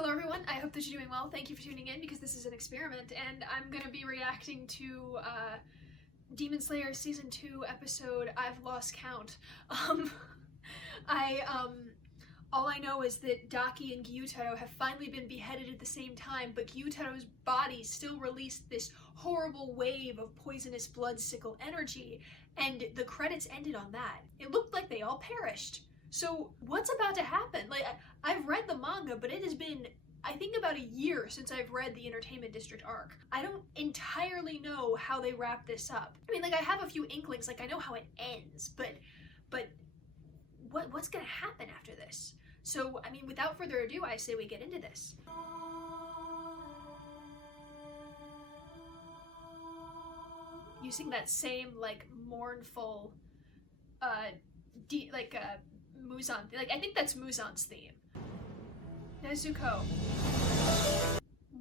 Hello everyone, I hope that you're doing well. Thank you for tuning in because this is an experiment and I'm gonna be reacting to Demon Slayer Season 2 episode I've Lost Count. All I know is that Daki and Gyutaro have finally been beheaded at the same time, but Gyutaro's body still released this horrible wave of poisonous blood sickle energy, and the credits ended on that. It looked like they all perished. So what's about to happen? Like, I've read the manga, but it has been, I think, about a year since I've read the Entertainment District arc. I don't entirely know how they wrap this up. I mean, like, I have a few inklings, like I know how it ends, but what's gonna happen after this? So, I mean, without further ado, I say we get into this. Using that same, like, mournful, Muzan, like, I think that's Muzan's theme. Nezuko.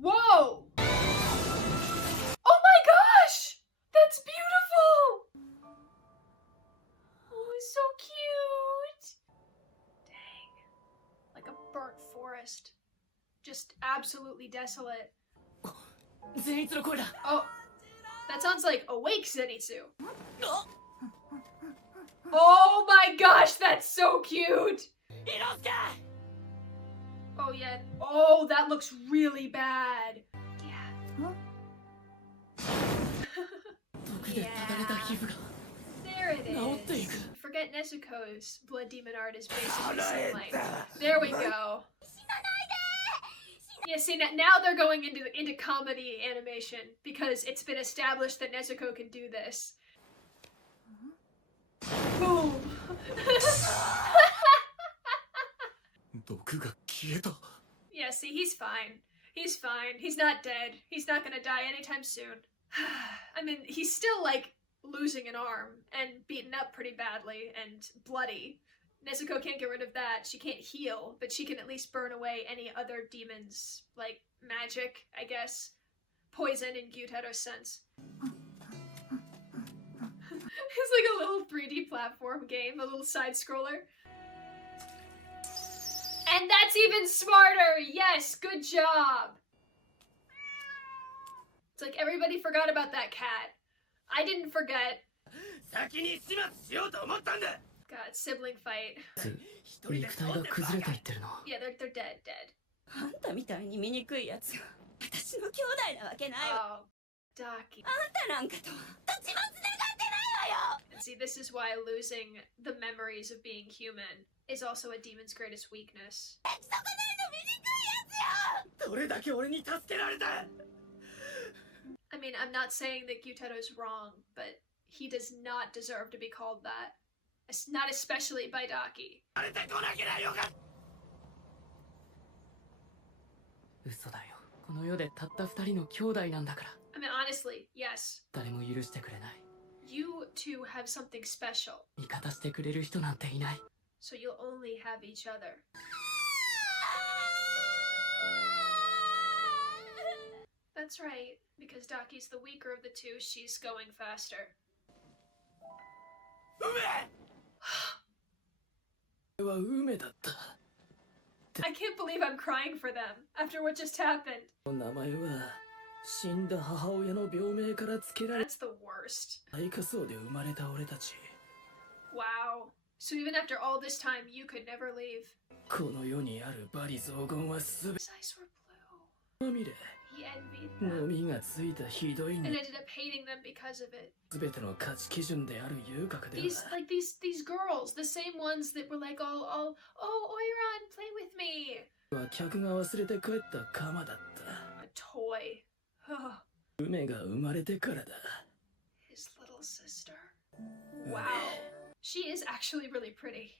Whoa! Oh my gosh! That's beautiful! Oh, it's so cute! Dang. Like a burnt forest. Just absolutely desolate. Oh, that sounds like Awake Zenitsu. Oh my gosh, that's so cute! Oh yeah. Oh, that looks really bad. Yeah. Yeah. There it is. Forget Nezuko's blood demon art is basically sunlight. There we go. Yeah, see, now they're going into comedy animation because it's been established that Nezuko can do this. Boom! Yeah, see, he's fine. He's fine. He's not dead. He's not gonna die anytime soon. I mean, he's still, like, losing an arm and beaten up pretty badly and bloody. Nezuko can't get rid of that. She can't heal, but she can at least burn away any other demons, like magic, I guess. Poison in Gyutaro's sense. It's like a little 3D platform game, a little side-scroller. And that's even smarter! Yes, good job! It's like everybody forgot about that cat. I didn't forget. God, sibling fight. Yeah, they're dead. Oh, Daki. And see, this is why losing the memories of being human is also a demon's greatest weakness. I mean, I'm not saying that Gyutaro's wrong, but he does not deserve to be called that. Not especially by Daki. I mean, honestly, yes. You two have something special. So you'll only have each other. That's right, because Daki's the weaker of the two, she's going faster. I can't believe I'm crying for them after what just happened. That's the worst. Wow. So even after all this time, you could never leave. His eyes were blue. He envied them. And ended up hating them because of it. These girls, the same ones that were like oh, Oiran, play with me. A toy. His little sister. Wow. She is actually really pretty.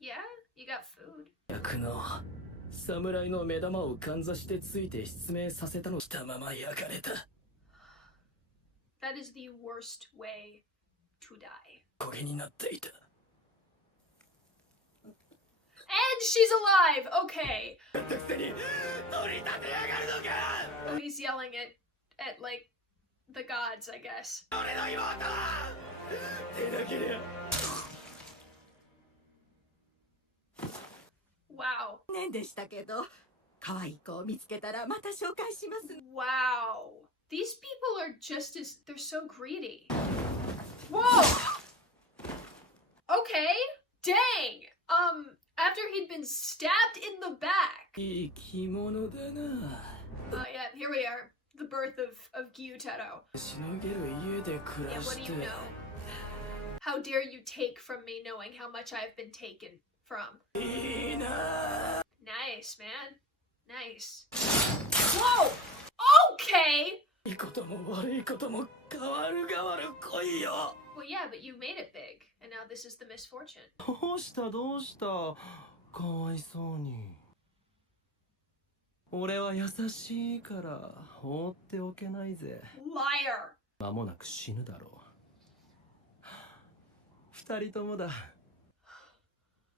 Yeah, you got food. That is the worst way to die. And she's alive! Okay. Oh, he's yelling at like, the gods, I guess. んでしたけど、可愛い子を見つけたらまた紹介します。 Wow. These people are just as... they're so greedy. Whoa! Okay. Dang! After he'd been stabbed in the back. いい着物だな。Yeah, here we are. The birth of Gyutaro. しのげる家で暮 Yeah, ら what し do て。 you know? How dare you take from me knowing how much I've been taken from? いいな。 Nice, man. Nice. Whoa! Okay! いいことも悪いことも変わる変わる来いよ。 Well, yeah, but you made it big, and now this is the misfortune. どうしたどうした。かわいそうに。俺は優しいから放っておけないぜ。 Liar! 間もなく死ぬだろう。二人ともだ。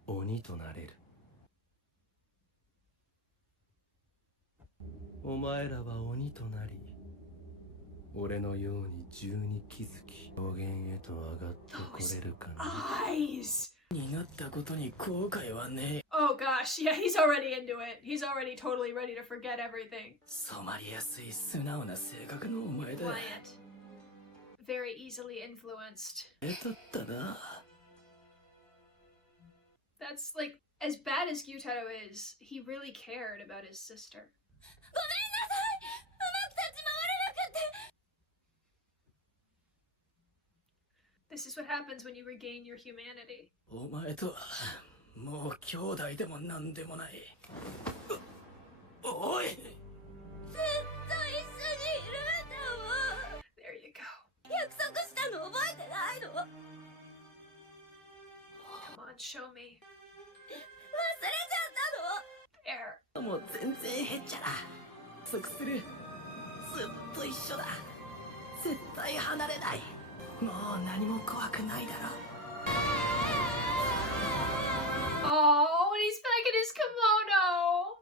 鬼となれる。お前らは鬼となり、俺のように十に気づき、表現へと上がってこれるかな。Eyes! になったことに後悔はねえ。 Oh gosh, yeah, he's already into it. He's already totally ready to forget everything. 染まりやすい素直な性格のお前だ。 Quiet. Very easily influenced. だったな。 That's like, as bad as Gyutaro is, he really cared about his sister. ごめんなさい、うまく立ち回れなくて。 This is what happens when you regain your humanity. お前とはもう兄弟でもなんでもない。おい。ずっと一緒にいるんだもん。 There you go. 約束したの覚えてないの？ Come on, show me. 忘れちゃったの？ There. もう全然へっちゃら。約束する。ずっと一緒だ。絶対離れない。もう何も怖くないだろ。 Oh, and he's back in his kimono.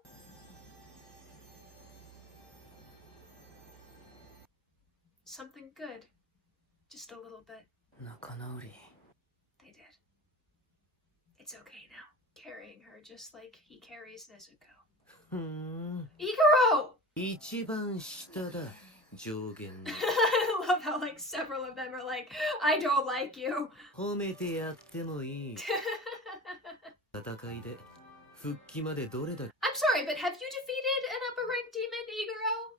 Something good. Just a little bit. 仲直り。 They did. It's okay now. Carrying her just like he carries Nezuko. ふーん。Iguro! 一番下だ。上限の。 I love how like several of them are like, I don't like you. 褒めてやってもいい。戦いで復帰までどれだ I'm sorry, but have you defeated an upper rank demon, Iguro?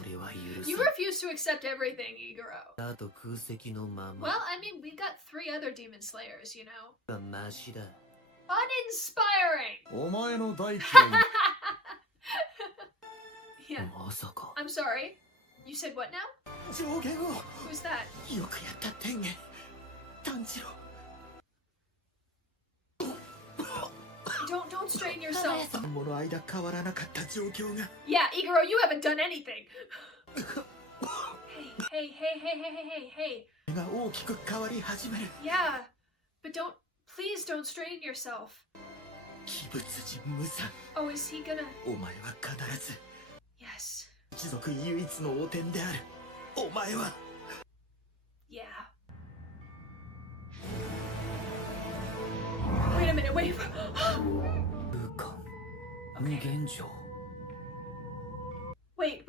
俺は許 You す。 refuse to accept everything, Iguro. あと空席のま Well, ま I mean, we've got 3 other demon slayers, you know? がマシだ。 Uninspiring! お前の大嫌い。 Yeah, まさか。 I'm sorry. You said what now? 上限を Who's that? よくやった天元。炭治郎。 Don't strain yourself. 田んぼの間変わらなかった状況が。 Yeah, Iguro, you haven't done anything. Hey. が大きく変わり始める。 Yeah, but please don't strain yourself. 鬼物人無惨。 Oh, is he gonna? お前は必ず Yes. 一族唯一の王天である。お前は Yeah. Wait a minute, wait. ルカ無限城。 Wait.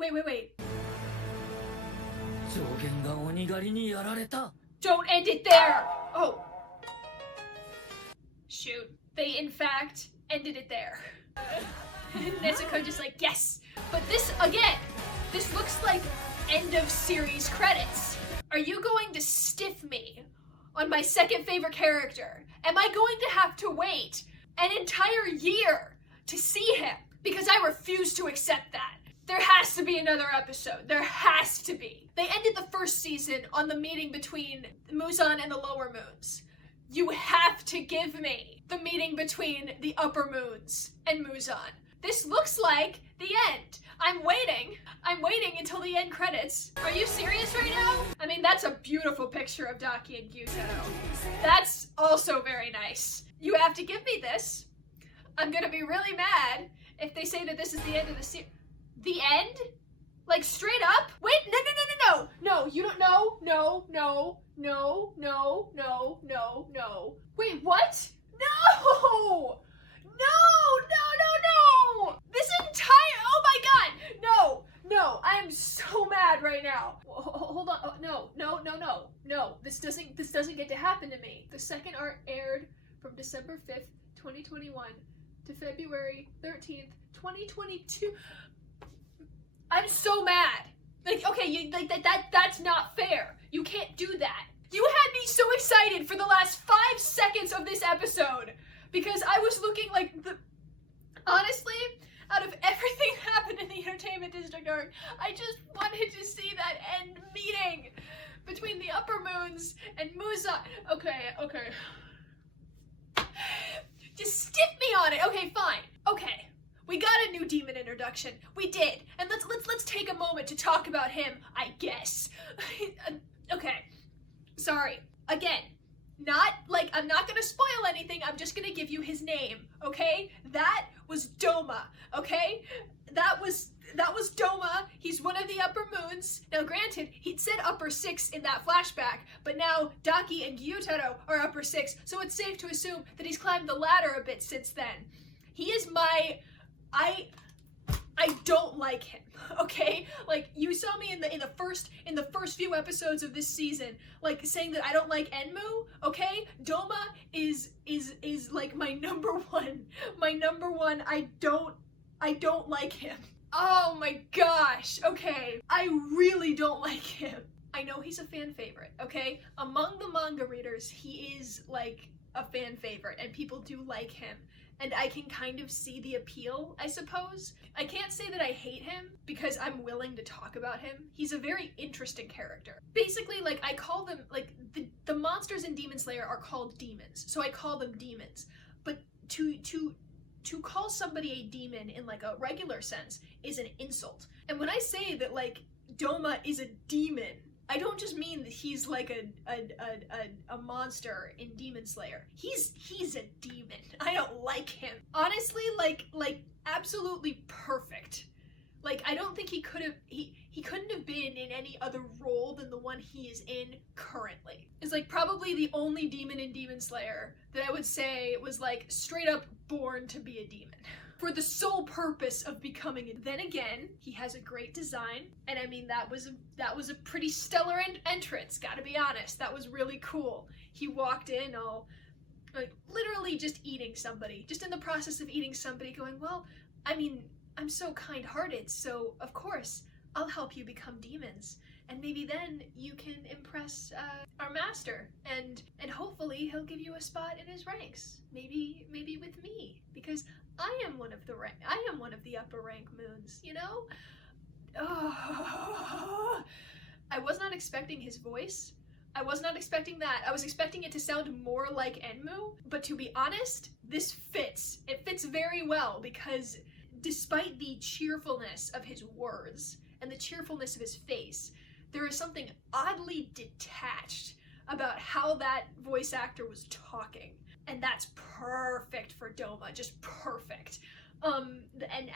上限が鬼狩りにやられた。 Don't end it there! Oh. Shoot. They, in fact, ended it there. Nezuko just like, yes! But this, again, this looks like end of series credits. Are you going to stiff me on my second favorite character? Am I going to have to wait an entire year to see him? Because I refuse to accept that. There has to be another episode. There has to be. They ended the first season on the meeting between Muzan and the Lower Moons. You have to give me the meeting between the Upper Moons and Muzan. This looks like the end. I'm waiting until the end credits. Are you serious right now? I mean, that's a beautiful picture of Daki and Gyutaro. That's also very nice. You have to give me this. I'm gonna be really mad if they say that this is the end of the series. The end? Like straight up? Wait, no. No, you don't know. No. Wait, what? No! doesn't get to happen to me. The second arc aired from December 5th, 2021 to February 13th, 2022. I'm so mad. Like, okay, that's not fair. You can't do that. You had me so excited for the last 5 seconds of this episode because I was looking like honestly, out of everything that happened in the Entertainment District arc, I just wanted to see that end meeting between the Upper Moons and Muzan. Okay. Just stick me on it. Okay, fine. Okay. We got a new demon introduction. We did. And let's take a moment to talk about him, I guess. Okay. Sorry. Again, I'm not gonna spoil anything, I'm just gonna give you his name, okay? That was Doma, okay? That was Doma. He's one of the Upper Moons. Now granted, he'd said Upper 6 in that flashback, but now Daki and Gyutaro are Upper 6, so it's safe to assume that he's climbed the ladder a bit since then. He is I don't like him, okay? Like, you saw me in the first few episodes of this season, like, saying that I don't like 𝐴nmu, okay? Doma is like my number one. I don't like him. Oh my gosh, okay. I really don't like him. I know he's a fan favorite, okay? Among the manga readers, he is, like, a fan favorite, and people do like him. And I can kind of see the appeal, I suppose. I can't say that I hate him, because I'm willing to talk about him. He's a very interesting character. Basically, like, I call them, like, the monsters in Demon Slayer are called demons, so I call them demons. But to call somebody a demon in, like, a regular sense is an insult. And when I say that, like, Doma is a demon, I don't just mean that he's like a monster in Demon Slayer. He's a demon. I don't like him. Honestly, like absolutely perfect. Like, I don't think he couldn't have been in any other role than the one he is in currently. It's like probably the only demon in Demon Slayer that I would say was like straight up born to be a demon. For the sole purpose of becoming it. Then again, he has a great design, and I mean that was a pretty stellar entrance, gotta be honest. That was really cool. He walked in all, like, literally just eating somebody, just in the process of eating somebody, going, well, I mean, I'm so kind-hearted, so of course I'll help you become demons, and maybe then you can impress our master, and hopefully he'll give you a spot in his ranks. Maybe with me, because I am one of the upper rank moons, you know? Oh. I was not expecting his voice. I was not expecting that. I was expecting it to sound more like 𝐴nmu, but to be honest, this fits. It fits very well because despite the cheerfulness of his words and the cheerfulness of his face, there is something oddly detached about how that voice actor was talking. And that's perfect for Doma, just perfect. And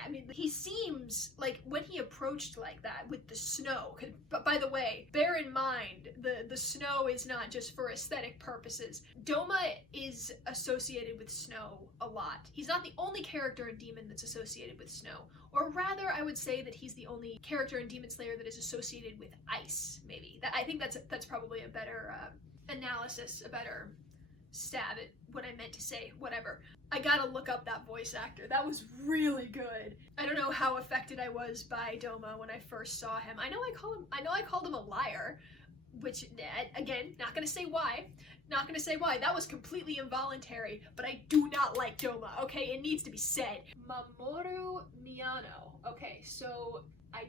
I mean, he seems like when he approached like that with the snow, but by the way, bear in mind, the snow is not just for aesthetic purposes. Doma is associated with snow a lot. He's not the only character in Demon that's associated with snow, or rather, I would say that he's the only character in Demon Slayer that is associated with ice, maybe. I think that's probably a better analysis, a better stab at what I meant to say, whatever. I gotta look up that voice actor. That was really good. I don't know how affected I was by Doma when I first saw him. I know I called him a liar, which, again, not gonna say why. Not gonna say why. That was completely involuntary, but I do not like Doma, okay? It needs to be said. Mamoru Miyano. Okay, so I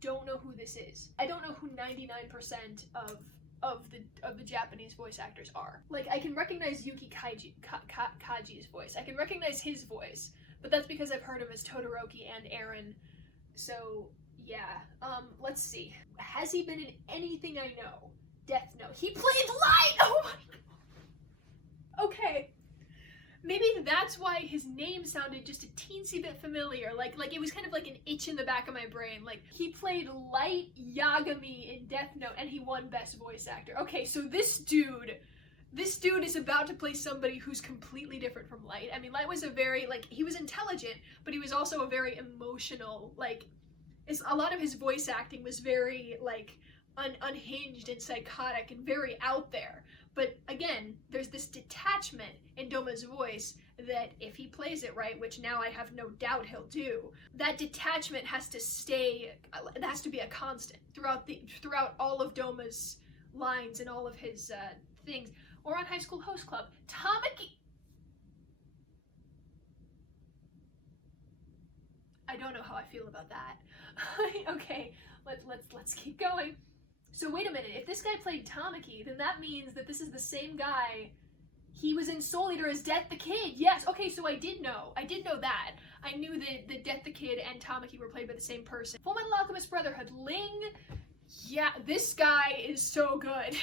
don't know who this is. I don't know who 99% of the Japanese voice actors are. Like, I can recognize Yuki Kaji's voice. I can recognize his voice, but that's because I've heard him as Todoroki and Eren. So, yeah. Let's see. Has he been in anything I know? Death Note. He played Light! Oh my god! Okay. Maybe that's why his name sounded just a teensy bit familiar. Like it was kind of like an itch in the back of my brain. Like, he played Light Yagami in Death Note, and he won Best Voice Actor. Okay, so this dude is about to play somebody who's completely different from Light. I mean, Light was he was intelligent, but he was also a very emotional, a lot of his voice acting was very, unhinged and psychotic and very out there. But again, there's this detachment in Doma's voice that if he plays it right, which now I have no doubt he'll do, that detachment has to stay, it has to be a constant throughout all of Doma's lines and all of his things. Or on High School Host Club, Tamaki. I don't know how I feel about that. Okay, let's keep going. So wait a minute, if this guy played Tamaki, then that means that this is the same guy. He was in Soul Eater as Death the Kid. Yes, okay, so I did know that. I knew that Death the Kid and Tamaki were played by the same person. Fullmetal Alchemist Brotherhood, Ling. Yeah, this guy is so good.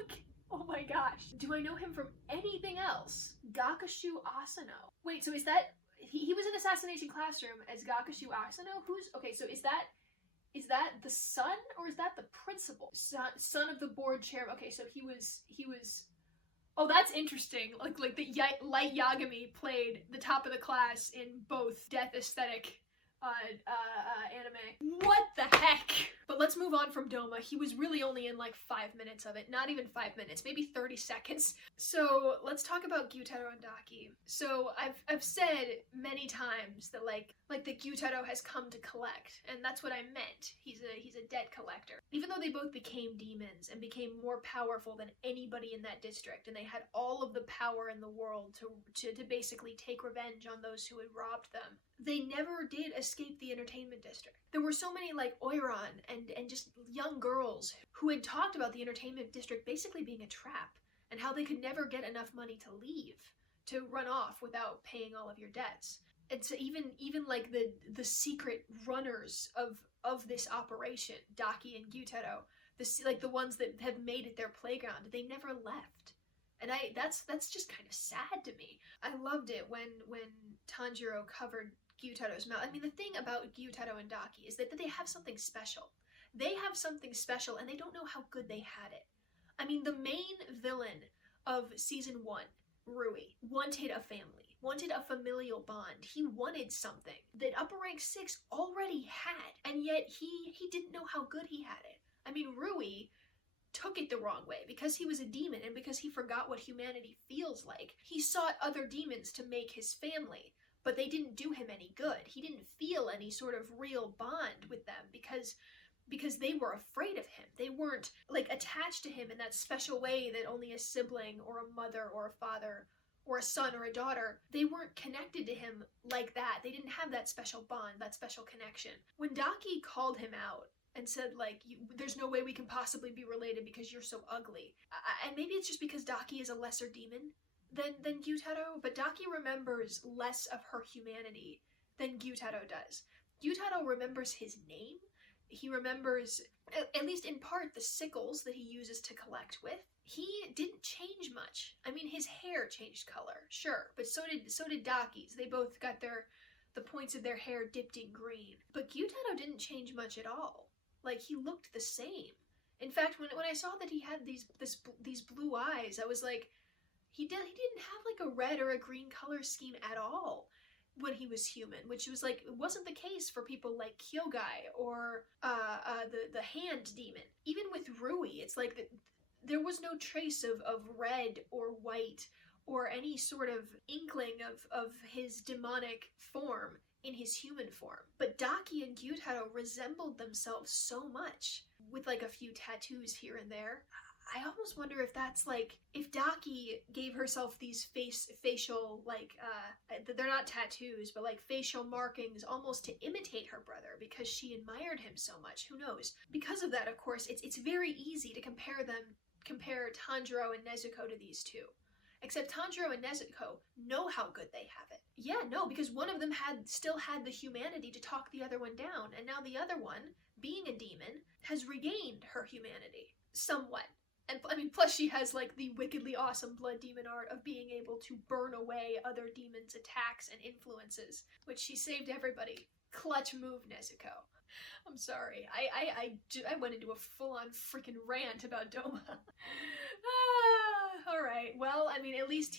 Okay. Oh my gosh. Do I know him from anything else? Gakashu Asano. Wait, so is that, he was in Assassination Classroom as Gakashu Asano? Okay, so is that the son or is that the principal? Son of the board chair. Okay, so he was, oh, that's interesting. Like the Light Yagami played the top of the class in both Death aesthetic anime. What the heck? But let's move on from Doma. He was really only in like 5 minutes of it. Not even 5 minutes, maybe 30 seconds. So let's talk about Gyutaro and Daki. So I've said many times that like that Gyutaro has come to collect, and that's what I meant. He's a debt collector. Even though they both became demons and became more powerful than anybody in that district, and they had all of the power in the world to basically take revenge on those who had robbed them, they never did escape the entertainment district. There were so many like Oiran and just young girls who had talked about the entertainment district basically being a trap, and how they could never get enough money to leave, to run off without paying all of your debts. And so even like the secret runners of this operation, Daki and Gyutaro, the ones that have made it their playground, they never left. And that's just kind of sad to me. I loved it when Tanjiro covered Gyutaro's mouth. I mean, the thing about Gyutaro and Daki is that they have something special. They have something special, and they don't know how good they had it. I mean, the main villain of season 1, Rui, wanted a family, wanted a familial bond. He wanted something that Upper Rank 6 already had, and yet he didn't know how good he had it. I mean, Rui took it the wrong way because he was a demon and because he forgot what humanity feels like. He sought other demons to make his family, but they didn't do him any good. He didn't feel any sort of real bond with them because they were afraid of him. They weren't like attached to him in that special way that only a sibling or a mother or a father or a son or a daughter, they weren't connected to him like that. They didn't have that special bond, that special connection. When Daki called him out and said like, there's no way we can possibly be related because you're so ugly. And maybe it's just because Daki is a lesser demon than Gyutaro, but Daki remembers less of her humanity than Gyutaro does. Gyutaro remembers his name. He remembers, at least in part, the sickles that he uses to collect with. He didn't change much. I mean, his hair changed color, sure, but so did Daki's. They both got the points of their hair dipped in green. But Gyutaro didn't change much at all. Like, he looked the same. In fact, when I saw that he had these blue eyes, I was like, he didn't have like a red or a green color scheme at all when he was human, which was like, it wasn't the case for people like Kyogai or the hand demon. Even with Rui, it's like there was no trace of red or white or any sort of inkling of his demonic form in his human form. But Daki and Gyutaro resembled themselves so much, with like a few tattoos here and there. I almost wonder if that's like, if Daki gave herself these facial, like, they're not tattoos, but like facial markings almost to imitate her brother because she admired him so much. Who knows? Because of that, of course, it's very easy to compare Tanjiro and Nezuko to these two. Except Tanjiro and Nezuko know how good they have it. Yeah, no, because one of them still had the humanity to talk the other one down, and now the other one, being a demon, has regained her humanity. Somewhat. And I mean, plus she has like the wickedly awesome blood demon art of being able to burn away other demons' attacks and influences, which she saved everybody. Clutch move, Nezuko. I'm sorry. I went into a full-on freaking rant about Doma. Alright, well, I mean, at least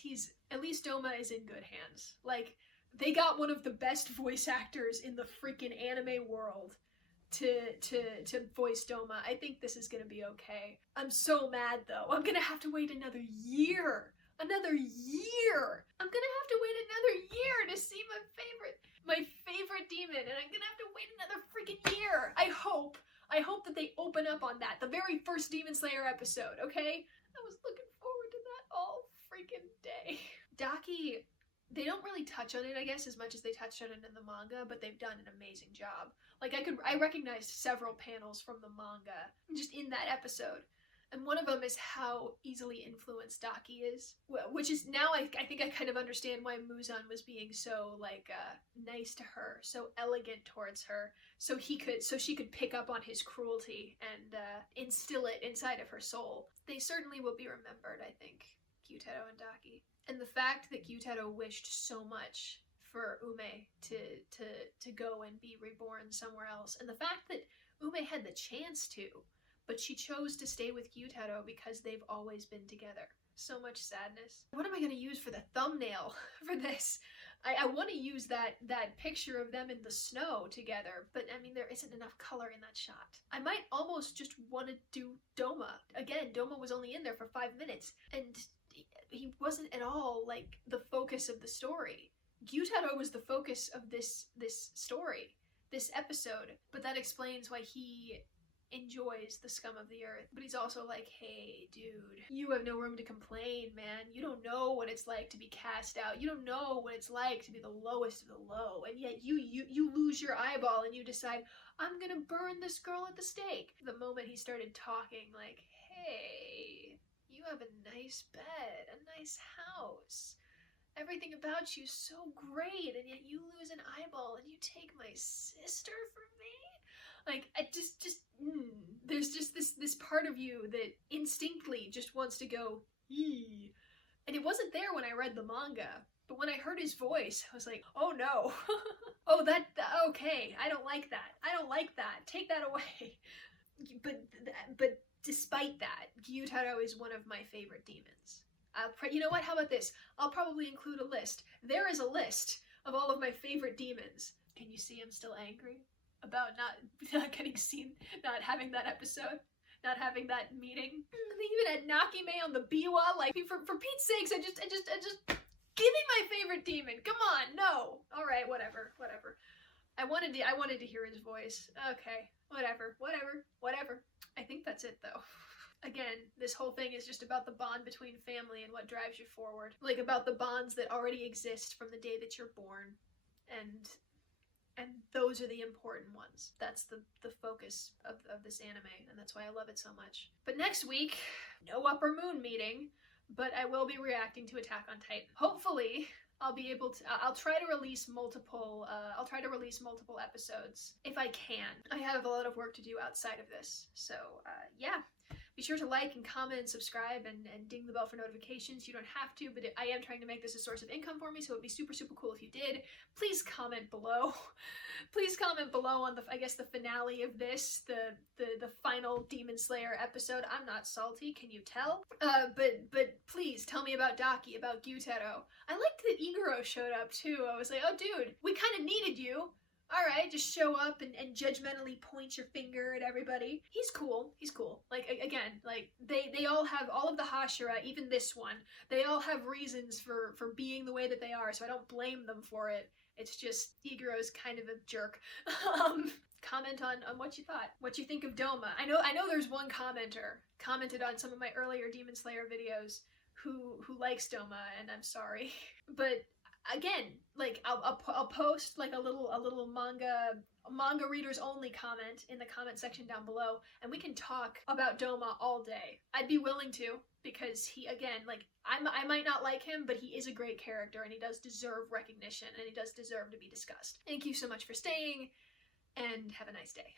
Doma is in good hands. Like, they got one of the best voice actors in the freaking anime world to voice Doma. I think this is gonna be okay. I'm so mad though. I'm gonna have to wait another year. Another year! I'm gonna have to wait another year to see my favorite demon, and I'm gonna have to wait another freaking year. I hope that they open up on that. The very first Demon Slayer episode, okay? I was looking forward to that all freaking day. Daki, they don't really touch on it, I guess, as much as they touched on it in the manga, but they've done an amazing job. Like, I recognized several panels from the manga just in that episode. And one of them is how easily influenced Daki is, which is now I think I kind of understand why Muzan was being so like nice to her, so elegant towards her, so she could pick up on his cruelty and instill it inside of her soul. They certainly will be remembered, I think, Gyutaro and Daki. And the fact that Gyutaro wished so much for Ume to go and be reborn somewhere else, and the fact that Ume had the chance to, but she chose to stay with Gyutaro because they've always been together. So much sadness. What am I going to use for the thumbnail for this? I want to use that picture of them in the snow together, but I mean, there isn't enough color in that shot. I might almost just want to do Doma. Again, Doma was only in there for 5 minutes, and he wasn't at all like the focus of the story. Gyutaro was the focus of this story, this episode, but that explains why he enjoys the scum of the earth. But he's also like, hey dude, you have no room to complain, man. You don't know what it's like to be cast out. You don't know what it's like to be the lowest of the low, and yet you lose your eyeball and you decide, I'm gonna burn this girl at the stake. The moment he started talking like, hey, you have a nice bed, a nice house, everything about you's so great, and yet you lose an eyeball and you take my sister from me? Like, I there's just this part of you that instinctly just wants to go, eee. And it wasn't there when I read the manga, but when I heard his voice, I was like, oh no. Oh, okay, I don't like that. I don't like that. Take that away. But despite that, Gyutaro is one of my favorite demons. You know what, how about this? I'll probably include a list. There is a list of all of my favorite demons. Can you see I'm still angry about not getting seen, not having that episode, not having that meeting? They even had Nakime on the biwa. Like, for Pete's sakes, I just give me my favorite demon. Come on, no. All right, whatever. I wanted to hear his voice. Okay, whatever. I think that's it though. Again, this whole thing is just about the bond between family and what drives you forward. Like, about the bonds that already exist from the day that you're born. And those are the important ones. That's the focus of this anime, and that's why I love it so much. But next week, no Upper Moon meeting, but I will be reacting to Attack on Titan. Hopefully, I'll be able to, I'll try to release multiple episodes if I can. I have a lot of work to do outside of this, so yeah. Be sure to like and comment and subscribe and ding the bell for notifications. You don't have to, but I am trying to make this a source of income for me, so it would be super, super cool if you did. Please comment below. Please comment below on the finale of this, the final Demon Slayer episode. I'm not salty, can you tell? But please tell me about Daki, about Gyutaro. I liked that Iguro showed up too. I was like, oh dude, we kind of needed you. Alright, just show up and judgmentally point your finger at everybody. He's cool. Like, again, like, they all have, all of the Hashira, even this one, they all have reasons for being the way that they are, so I don't blame them for it. It's just, Iguro's kind of a jerk. Comment on what you thought. What you think of Doma. I know there's one commenter, commented on some of my earlier Demon Slayer videos, who likes Doma, and I'm sorry. But again, like, I'll post like a little manga readers only comment in the comment section down below, and we can talk about Doma all day. I'd be willing to, because he, again, like, I might not like him, but he is a great character, and he does deserve recognition, and he does deserve to be discussed. Thank you so much for staying, and have a nice day.